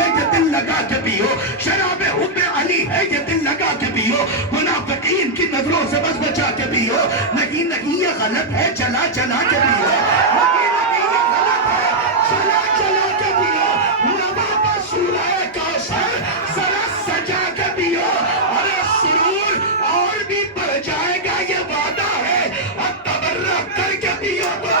ہے یہ دل لگا کے پیو، شراب حب علی ہے یہ دل لگا کے پیو، منافقین کی نظروں سے بس بچا کے پیو، نہیں نہیں یہ غلط ہے چلا چلا کے پیو، نہیں نہیں یہ غلط ہے چلا چلا کے پیو، نواب سورہ کوثر ذرا سجا کے پیو، ارے سرور اور بھی بڑھ جائے گا یہ وعدہ ہے، اور تبرک کر کے پیو تو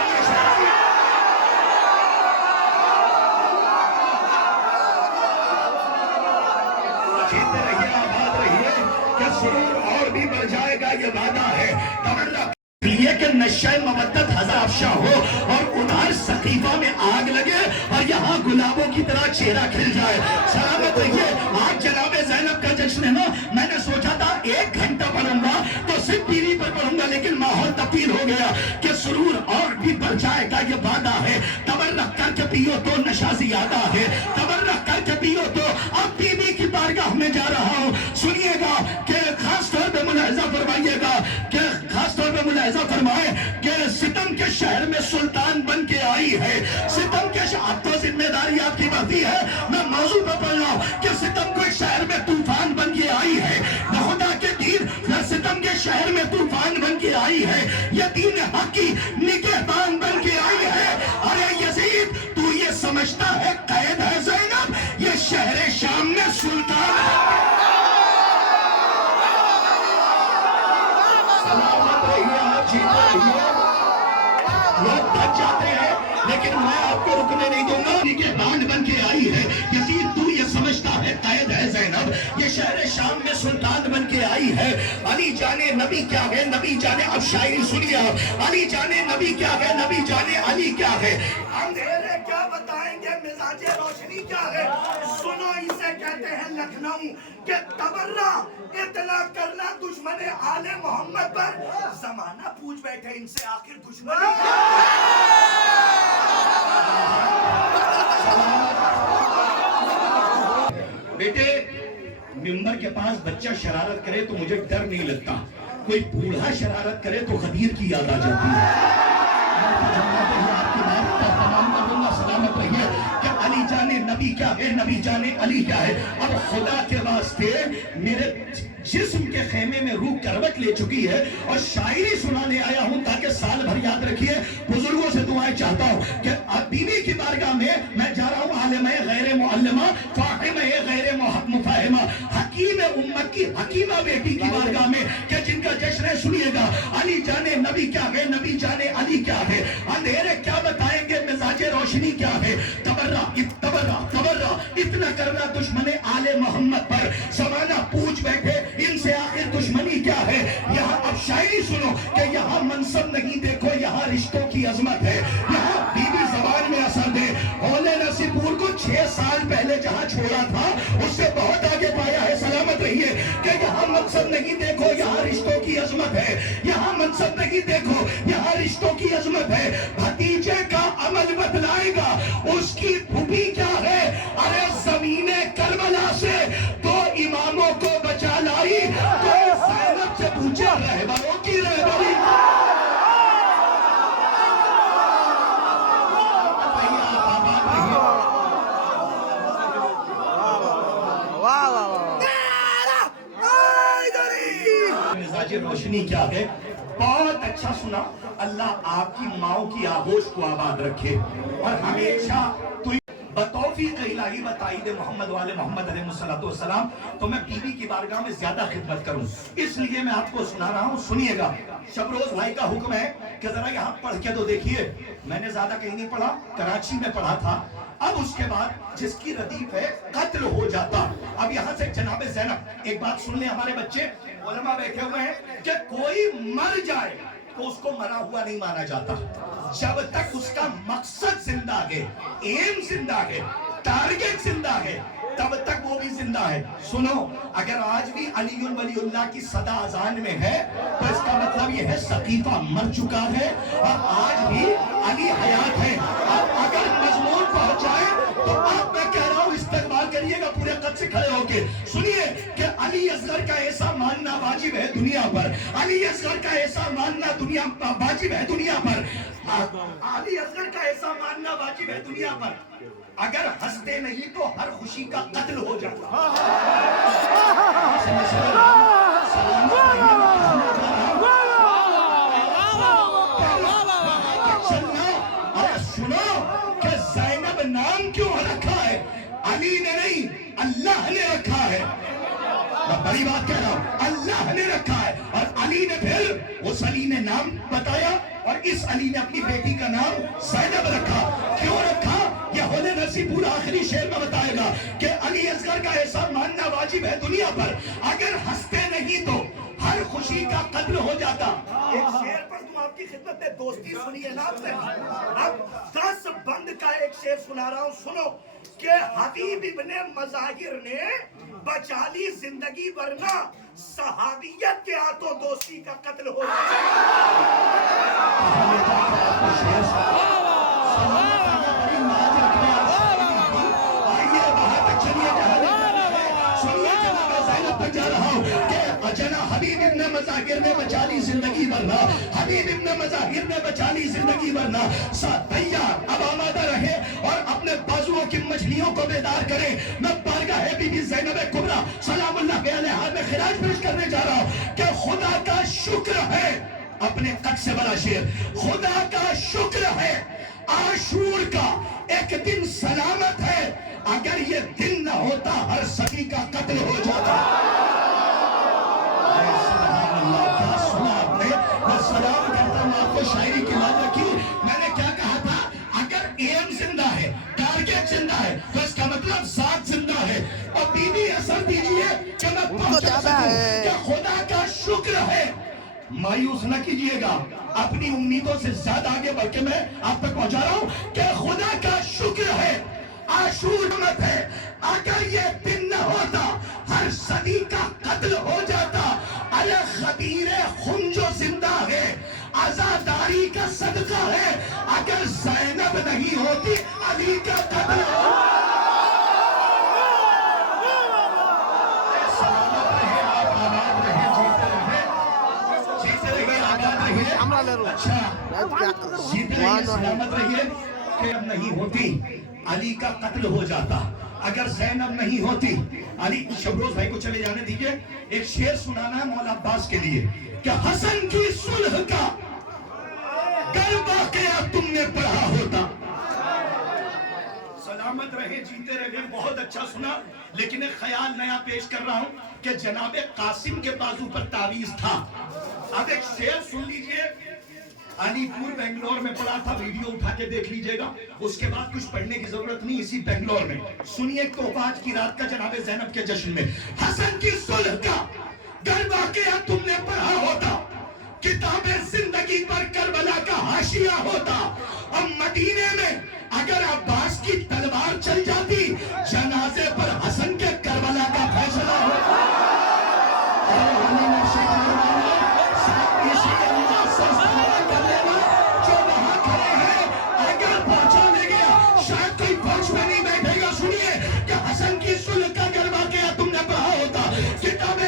جیتے رہیے آباد رہیے کہ سرور اور بھی بڑھ جائے گا یہ وعدہ ہے، تبرک لیے کہ نشہ مودت ہزار افشا ہو اور ادھر سقیفہ میں آگ لگے اور یہاں گلابوں کی طرح چہرہ کھل جائے۔ سلامت رہیے، آج جناب زینب کا جشن ہے نا، میں نے سوچا تھا 1 گھنٹہ پڑھوں گا تو صرف ٹی وی پر پڑھوں گا، لیکن ماحول تبدیل ہو گیا کہ سرور اور بھی بڑھ جائے گا یہ وعدہ ہے، تبرک کر کے پیو تو نشہ زیادہ ہے، تبرک کر کے پیو تو اب ٹی وی کی بارگاہ میں جا رہا ہوں، سنیے گا کہ خاص طور پہ ملاحظہ فرمائیے گا کہ خاص طور پہ ملاحظہ فرمائے کہ ستم کے شہر میں سلطان بن کے آئی ہے، ستم کے شہر، اب تو ذمہ داری آپ کی بڑھتی ہے، میں موضوع پہ پڑھ رہا ہوں کہ ستم کے شہر میں طوفان بن کے آئی ہے، خدا کے دین ستم کے شہر میں طوفان بن کے آئی ہے، یہ دین حق کی نگہبان بن کے آئی ہے، ارے یزید تو یہ سمجھتا ہے قید ہے زینب، یہ شہر شام میں سلطان ہے۔ سلامت رہیے، آپ جیتے رہیے، لوگ تھک جاتے ہیں لیکن میں آپ کو رکنے نہیں دوں گا، نگہبان بن کے آئی ہے، یزید تو یہ سمجھتا ہے قید ہے زینب، یہ شہر شام میں سلطان بن کے آئی ہے، علی جانے نبی کیا ہے، نبی جانے، اب شاعری سنیے آپ، علی جانے نبی کیا ہے، نبی جانے علی کیا ہے، اندھیرے کیا بتائیں گے مزاج روشنی کیا ہے، سنو اسے کہتے ہیں لکھنؤ کہ تبرہ اتنا کرنا دشمن آل محمد پر، زمانہ پوچھ بیٹھے ان سے آخر دشمنی بیٹے ممبر کے پاس بچہ شرارت کرے تو مجھے ڈر نہیں لگتا، کوئی بوڑھا شرارت کرے تو غدیر کی یاد آ جاتی ہے، آپ کی بات تمام کر دوں گا، سلامت رہیے کہ علی جانے نبی کیا ہے، نبی جانے علی کیا ہے، اب خدا کے واسطے میرے جسم کے خیمے میں روح کروٹ لے چکی ہے اور شاعری سنانے آیا ہوں تاکہ سال بھر یاد رکھیے، بزرگوں سے دعائیں چاہتا ہوں کہ اب بیوی کی بارگاہ میں جا رہا ہوں، عالمہ غیر معلمہ، فاہمہ غیر مفاہمہ، حکیم امت کی حکیمہ بیٹی کی بارگاہ میں کہ جن کا جشن ہے، سنیے گا، علی جانے نبی کیا ہے، نبی جانے علی کیا ہے، اندھیرے کیا بتائیں گے مزاج روشنی کیا ہے، تبرہ اتنا کرنا دشمن آل محمد پر، زمانہ پوچھ بیٹھے ان سے آخر دشمنی کیا ہے، یہاں اب شاعری سنو کہ یہاں منصب نہیں دیکھو، یہاں رشتوں کی عظمت ہے، یہاں بیوی زبان میں اثر دے، اولے نصیب پور کو 6 سال پہلے جہاں چھوڑا تھا اس سے بہت آگے پایا ہے، سلامت رہیے کہ یہاں منصب نہیں دیکھو، یہاں رشتوں کی عظمت ہے، یہاں منصب نہیں دیکھو، یہاں رشتوں کی عظمت ہے، بھتیجے کا عمل بتلائے گا اس کی پھوپھی کیا ہے، ارے زمین کربلا سے 2 اماموں کو بچا لائی، تو زینب سے پوچھے رہبروں کی رہبری، مزاج روشنی کیا ہے، بہت اچھا سنا، اللہ آپ کی ماؤں کی آغوش کو آباد رکھے اور ہمیشہ بتوفیق الہی بتائید محمد والے محمد علیہ السلام، تو میں بی بی کی بارگاہ میں زیادہ خدمت کروں، اس لیے میں آپ کو سنا رہا ہوں، سنیے گا، شبروز بھائی کا حکم ہے کہ ذرا یہاں پڑھ کے تو دیکھیے، میں نے زیادہ کہیں نہیں پڑھا، کراچی میں پڑھا تھا، اب اس کے بعد جس کی ردیف ہے قتل ہو جاتا، اب یہاں سے جناب زینب، ایک بات سن لیں ہمارے بچے، علماء بیٹھے ہوئے ہیں کہ کوئی مر جائے تو اس کو مرا ہوا نہیں مانا جاتا، جب تک اس کا مقصد زندہ ہے، ایم زندہ ہے، ٹارگٹ زندہ ہے، تب تک وہ بھی زندہ ہے، سنو، اگر آج بھی علی ولی اللہ کی صدا اذان میں ہے تو اس کا مطلب یہ ہے سقیفہ مر چکا ہے اور آج بھی علی حیات ہے، اب اگر مضمون پہنچ جائے تو اب میں کہہ رہا ہوں استقبال کریے گا پورے قد سے کھڑے ہو کے، سنیے کہ علی اصغر کا ایسا ماننا واجب ہے دنیا پر، علی اصغر کا ایسا ماننا واجب ہے دنیا پر، علی اصغر کا ایسا ماننا واجب ہے دنیا پر، اگر ہنستے نہیں تو ہر خوشی کا قتل ہو جاتا. سنو کہ زینب نام کیوں رکھا ہے؟ علی نے نہیں، اللہ نے رکھا ہے. بڑی بات کہہ رہا ہوں، اللہ نے رکھا ہے. اور علی نے پھر اس علی نے نام بتایا اور اس علی نے اپنی بیٹی کا نام زینب رکھا. کیوں رکھا؟ یہ ہونے نرسی پورا آخری شعر میں بتائے گا کہ علی اصغر کا ایسا ماننا واجب ہے دنیا پر، اگر ہنستے نہیں تو ہر خوشی کا قتل ہو جاتا. ایک شعر پر تم آپ کی خدمت میں دوستی سنیے نا آپ سے. اب 10 بند کا ایک شعر سنا رہا ہوں، سنو کہ حبیب ابن مظاہر نے بچا لی زندگی ورنہ صحابیت کے ہاتھوں دوستی کا قتل ہو جا رہا ہوں کہ جنا حبیب ابن مظاہر نے بچا لی زندگی ورنہ، حبیب ابن مظاہر نے بچا لی زندگی ورنہ. تیار اب آمادہ رہے اور اپنے بازوؤں کی مچھلیوں کو بیدار کریں. میں بارگاہ بی بی زینب کبریٰ سلام اللہ علیہا میں خراج پیش کرنے جا رہا ہوں کہ خدا کا شکر ہے، اپنے قد سے بڑا شعر، خدا کا شکر ہے عاشور کا ایک دن سلامت ہے، اگر یہ دن نہ ہوتا ہر صدی کا قتل ہو جاتا. سبحان اللہ، کیا سنا آپ نے؟ میں سلام کرتا ہوں آپ کو. شاعری کی بات رکھی. میں نے کیا کہا تھا؟ اگر ایم زندہ ہے، ٹارگٹ زندہ ہے، تو اس کا مطلب ذات زندہ ہے. اور بی بی اثر دیجئے کہ میں پہنچا سکوں کہ خدا کا شکر ہے. مایوس نہ کیجئے گا، اپنی امیدوں سے زیادہ آگے بڑھ کے میں آپ تک پہنچا رہا ہوں کہ خدا کا شکر ہے عاشور مت ہے، اگر یہ دن نہ ہوتا ہر صدی کا قتل ہو جاتا. الخبیر خون جو زندہ ہے عزاداری کا صدقہ ہے، اگر زینب نہیں ہوتی علی کا قتل ہو. سلامت رہے آپ، آباد رہے، جیتے رہے، جیتے رہے، آباد رہے. اچھا جیتے رہیے، سلامت رہیے. کہ اب نہیں ہوتی علی کا قتل ہو جاتا، اگر زینب نہیں ہوتی علی. شبروز بھائی کو چلے جانے دیجئے. ایک شعر سنانا ہے مولا عباس کے لیے کہ حسن کی صلح کا گر واقعہ تم نے پڑھا ہوتا. سلامت رہے، جیتے رہے. بہت اچھا سنا، لیکن ایک خیال نیا پیش کر رہا ہوں کہ جناب قاسم کے بازو پر تعویذ تھا. اب ایک شعر سن لیجئے، علی پور بنگلور میں پڑھا تھا، ویڈیو اٹھا کے دیکھ لیجئے گا. اس کے بعد کچھ پڑھنے کی ضرورت نہیں، اسی بنگلور میں سنیے. ایک تو آج کی رات کا جناب زینب کے جشن میں حسن کی صلح کا گر واقعہ تم نے پڑھا ہوتا، کتاب زندگی پر کربلا کا حاشیہ ہوتا. اور مدینے میں اگر عباس کی تلوار چل جاتی، جنازے پر حسن کے کربلا کا فیصلہ ہوتا.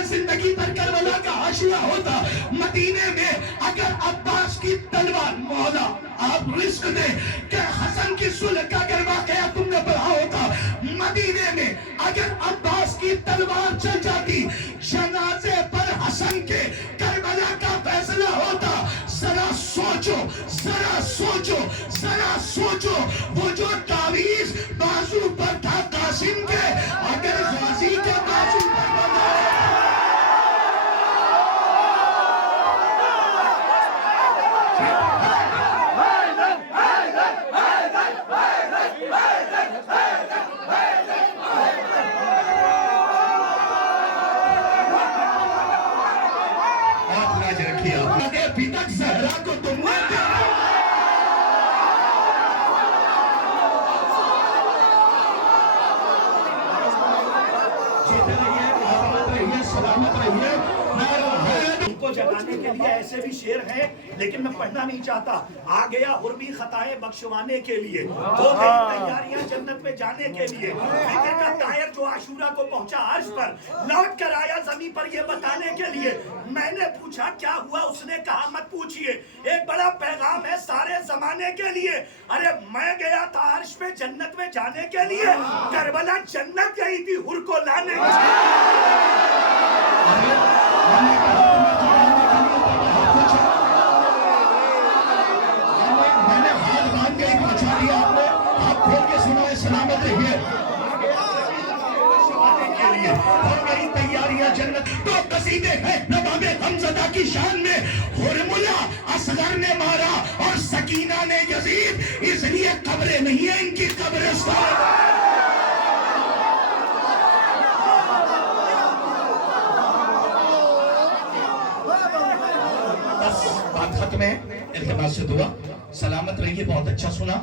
زندگی پر کربلا کا حاشیہ ہوتا. مدینے میں اگر عباس کی تلوار، مولا آپ رزق دے کہ حسن کی صلح کا اگر واقعہ تم نے پڑھا ہوتا، مدینے میں اگر عباس کی تلوار چل جاتی، جنازے پر حسن کے کربلا کا فیصلہ ہوتا. ذرا سوچو، ذرا سوچو، ذرا سوچو، وہ جو تعویذ بازو پر تھا قاسم کے، اگر غازی کے بازو پر بنا زہرا کو تم نے لیے ایسے بھی شعر ہیں لیکن میں پڑھنا نہیں چاہتا. آ گیا حربی خطائیں بخشوانے کے لیے, ہو گئی تیاریاں جنت میں جانے کے لیے, فکر کا طائر جو عاشورہ کو پہنچا عرش پر, لوٹ کر آیا زمین پر یہ بتانے کے لیے. میں نے پوچھا کیا ہوا, اس نے کہا مت پوچھئے, ایک بڑا پیغام ہے سارے زمانے کے لیے. ارے میں گیا تھا عرش پہ جنت میں جانے کے لیے, کربلا جنت گئی تھی حر کو لانے کے لیے. ہو گئی تیاریاں جنت. تو قصیدے ہیں نواب غمزدہ کی شان میں, حرملہ اصغر نے مارا اور سکینہ نے یزید, اس لیے قبریں نہیں ہیں ان کی قبرستان. بس بات ختم ہے. التماس سے دعا, سلامت رہیے. بہت اچھا سنا.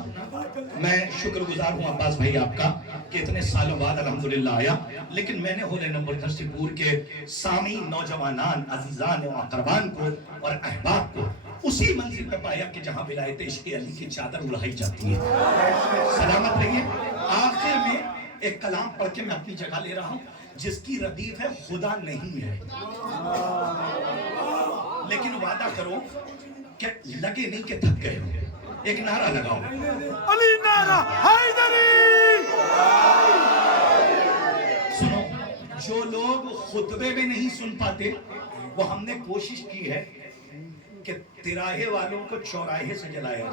میں شکر گزار ہوں عباس بھائی آپ کا کہ اتنے سالوں بعد الحمدللہ آیا. لیکن میں نے ہولے نمبر 10 پور کے سامعین, نوجوانان, عزیزان و اقربان کو اور احباب کو اسی منزل پہ پایا کہ جہاں ولایت عشق علی کی چادر اڑائی جاتی ہے. سلامت رہیے. آخر میں ایک کلام پڑھ کے میں اپنی جگہ لے رہا ہوں جس کی ردیف ہے خدا نہیں ہے, لیکن وعدہ کرو کہ لگے نہیں کہ تھک گئے ہو. ایک نعرہ لگاؤ, علی نعرہ حیدری. سنو, جو لوگ خطبے میں نہیں سن پاتے وہ ہم نے کوشش کی ہے کہ تراہے والوں کو چوراہے سے جلایا جائے.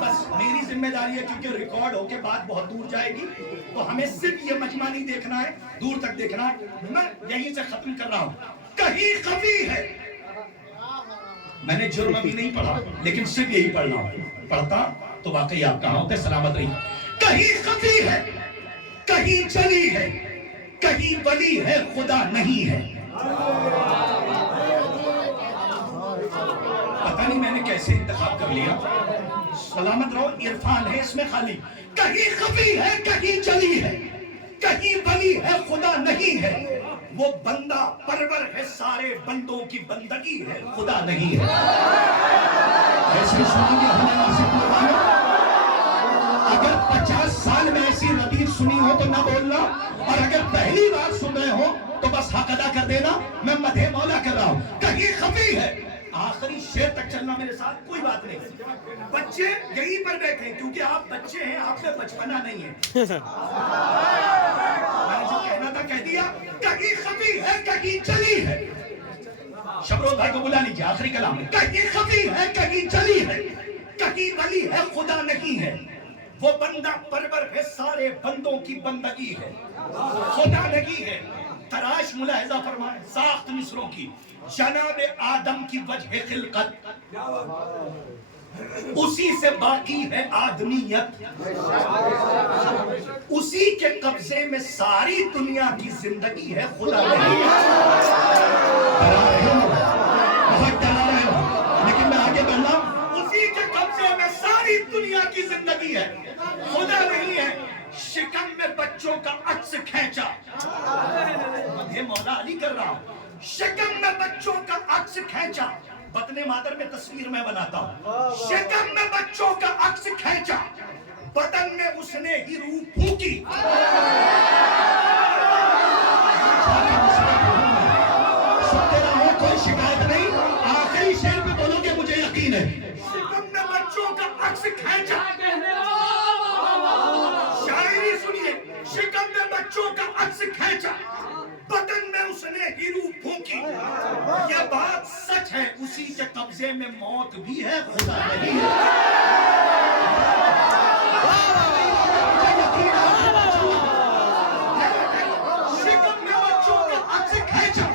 بس میری ذمہ داری ہے کیونکہ ریکارڈ ہو کے بات بہت دور جائے گی, تو ہمیں صرف یہ مجمع نہیں دیکھنا ہے, دور تک دیکھنا ہے. میں یہیں سے ختم کر رہا ہوں. کہیں خفی ہے, میں نے جرم ابھی نہیں پڑھا لیکن صرف یہی پڑھنا ہوں. پڑھتا تو واقعی آپ کہاں ہوتے. سلامت رہی. کہیں خفی ہے, کہیں چلی ہے, کہیں ولی ہے خدا نہیں ہے. پتہ نہیں میں نے کیسے انتخاب کر لیا. سلامت رہو. عرفان ہے اس میں خالی. کہیں خفی ہے, کہیں چلی ہے, کہیں ولی ہے خدا نہیں ہے. وہ بندہ پرور ہے سارے بندوں کی بندگی ہے خدا نہیں ہے. ایسے سنیں گے ہمیں ناصر قربانی. اگر 50 سال میں ایسی ردیف سنی ہو تو نہ بولنا, اور اگر پہلی بار سن رہے ہو تو بس حق ادا کر دینا. میں مدح مولا کر رہا ہوں. کہیں خفی ہے. آخری شعر تک چلنا میرے ساتھ, کوئی بات نہیں. بچے یہیں پر بیٹھے ہیں کیونکہ آپ بچے ہیں, آپ میں بچپنا نہیں ہے. میں نے جو کہنا تھا کہہ دیا. کہیں خفی ہے, کہیں چلی ہے. شبروز بھائی کو بلا لیجیے, آخری کلام ہے. کہیں خفی ہے, کہیں چلی ہے, کہیں ولی ہے خدا نہیں ہے. وہ بندہ پرور ہے سارے بندوں کی بندگی ہے خدا نہیں ہے. تراش ملاحظہ فرمائے ساخت مصروں کی. جناب آدم کی وجہ خلقت اسی سے باقی ہے آدمیت, اسی کے قبضے میں ساری دنیا کی زندگی ہے خدا نہیں. بہت ڈرا رہے ہو لیکن میں آگے بڑھ رہا ہوں. اسی کے قبضے میں ساری دنیا کی زندگی ہے خدا نہیں ہے. شکم میں بچوں کا عکس کھینچا, یہ مولا علی کر رہا ہوں. شکم میں بچوں کا عکس کھینچا, بطن مادر میں تصویر میں بناتا ہوں. شکم میں بچوں کا عکس کھینچا, بدن میں اس نے ہی روح پھونکی. سنتے رہو, کوئی شکایت نہیں. آخری شعر پہ بولو کہ مجھے یقین ہے. شکم میں بچوں کا عکس کھینچا, شاعری سنیے. شکم میں بچوں کا عکس کھینچا, بدن میں اس نے ہی روح پھونکی. یہ بات سچ ہے, اسی کے قبضے میں موت بھی ہے خدا نہیں ہے. شکم میں بچوں کا عکس کھینچا.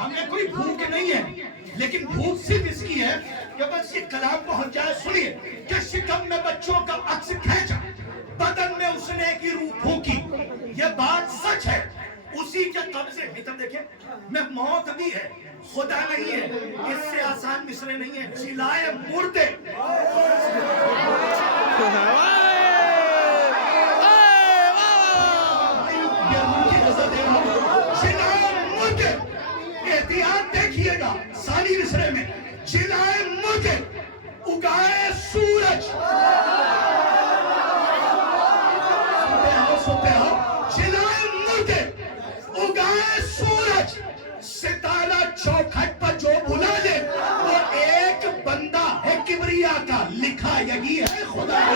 ہمیں کوئی بھوک نہیں ہے لیکن بھوک صرف اس کی ہے کہ بس یہ کلام پہنچ جائے. سنیے کہ شکم میں بچوں کا عکس کھینچا, بدن میں اس نے کی روح پھونکی. یہ بات سچ ہے, اسی کے قبضے میں دیکھیں میں موت بھی ہے خدا نہیں ہے. اس سے آسان مصرے نہیں ہے. جلائے مردے, یہ روح کی نظر دے رہا ہوں. جلائے گا ثانی مصرے میں جلائے مردے اگائے سورج سوتے ہو جلائے مردے اگائے سورج ستارہ چوکھٹ پر جو بلا دے وہ ایک بندہ ہے کبریا کا لکھا یہی ہے خدا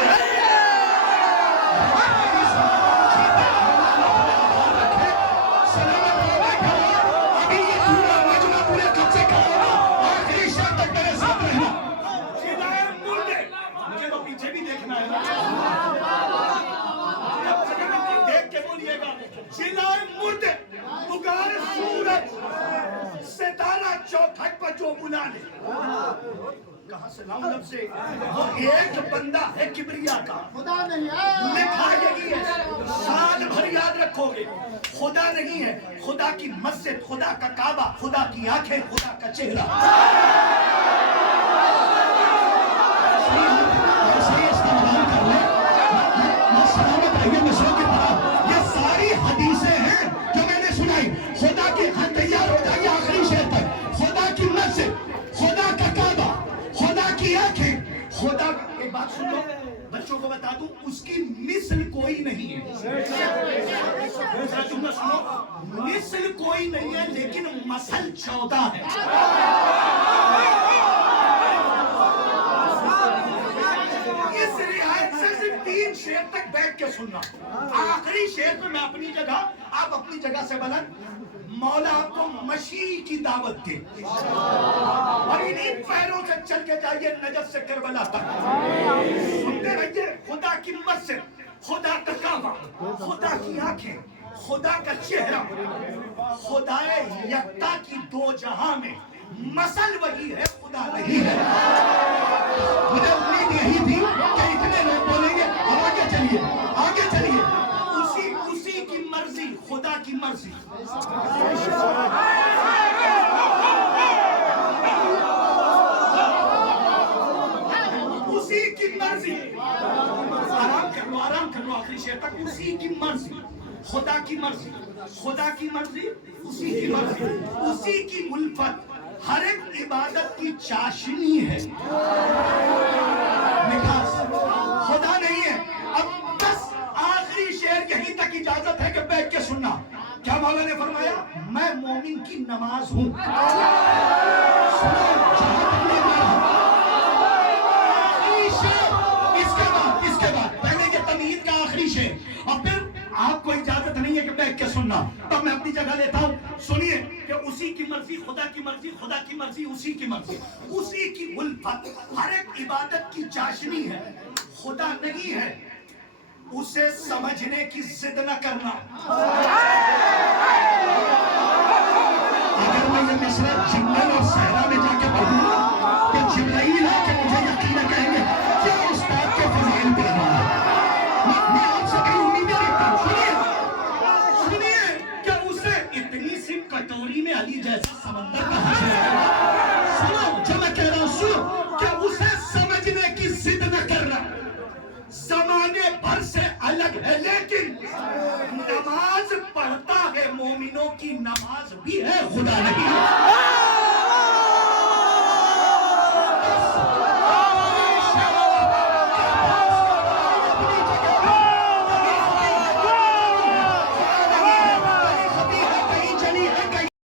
ستارہ چوکھٹ پر جو بلا لے کہاں سے لاؤں لفظ سے وہ ایک بندہ ہے کبریا کا لکھا یہی ہے سال بھر یاد رکھو گے خدا نہیں ہے خدا کی مسجد خدا کا کعبہ خدا کی آنکھیں خدا کا چہرہ یہ ساری حدیثیں ہیں جو میں نے سنائی خدا کی تیار ہو جائے آخری شعر تک خدا کی مسجد خدا کا کعبہ خدا کی آنکھیں خدا ایک بات سن لو بچوں کو بتا دوں اس کی مثل کوئی نہیں ہے دوسرا جملہ سنو مثل کوئی نہیں ہے لیکن مثل 14 ہے اس رعایت سے صرف 3 شعر تک بیٹھ کے سننا آخری شعر میں اپنی جگہ آپ اپنی جگہ سے بلند مولا آپ کو مشی کی دعوت دے اور انہیں پیروں سے چل کے جائیے نجف سے کربلا تک سنتے رہیے خدا کی مسجد خدا کا کعبہ خدا کی آنکھیں خدا کا چہرہ خدا یکتا کی 2 جہاں میں مثل وہی ہے خدا نہیں ہے مجھے امید یہی تھی کہ اتنے لوگ بولیں گے آگے چلیے اسی کی مرضی خدا کی مرضی اسی کی مرضی آرام کر لو آخری شعر تک اسی کی مرضی خدا کی مرضی خدا کی مرضی اسی کی مرضی اسی کی الفت ہر ایک عبادت کی چاشنی ہے نکاس خدا نہیں ہے اب بس آخری شعر یہیں تک اجازت ہے کہ بیٹھ کے سننا کیا مولا نے فرمایا میں مومن کی نماز ہوں آخری شعر اس کے بعد پہلے یہ تمہید کا آخری شعر اور پھر آپ کو اجازت نہیں ہے کہ بیٹھ کے سننا تب میں اپنی جگہ لیتا ہوں سنیے کہ اسی کی مرضی خدا کی مرضی خدا کی مرضی اسی کی مرضی اسی کی الفت ہر ایک عبادت کی چاشنی ہے خدا نہیں ہے اسے سمجھنے کی ضد نہ کرنا اگر میں یہ مصرع جنگل اور صحرا میں جا کے پڑھوں تو جبرائیل آ کے مجھے یقینا کہیں گے کیا استاد کے فضائل پڑھ رہا ہے میں آپ سے کہیں امیدیں رکھتا ہوں سنیے کہ اسے اتنی سی کٹوری میں علی جیسا سمندر کہاں سے آئے گا سنو جو میں کہہ رہا ہوں سنو کہ اسے سمجھنے کی ضد نہ کرنا زمانے بھر سے الگ ہے لیکن نماز پڑھتا ہے مومنوں کی نماز بھی ہے خدا نہیں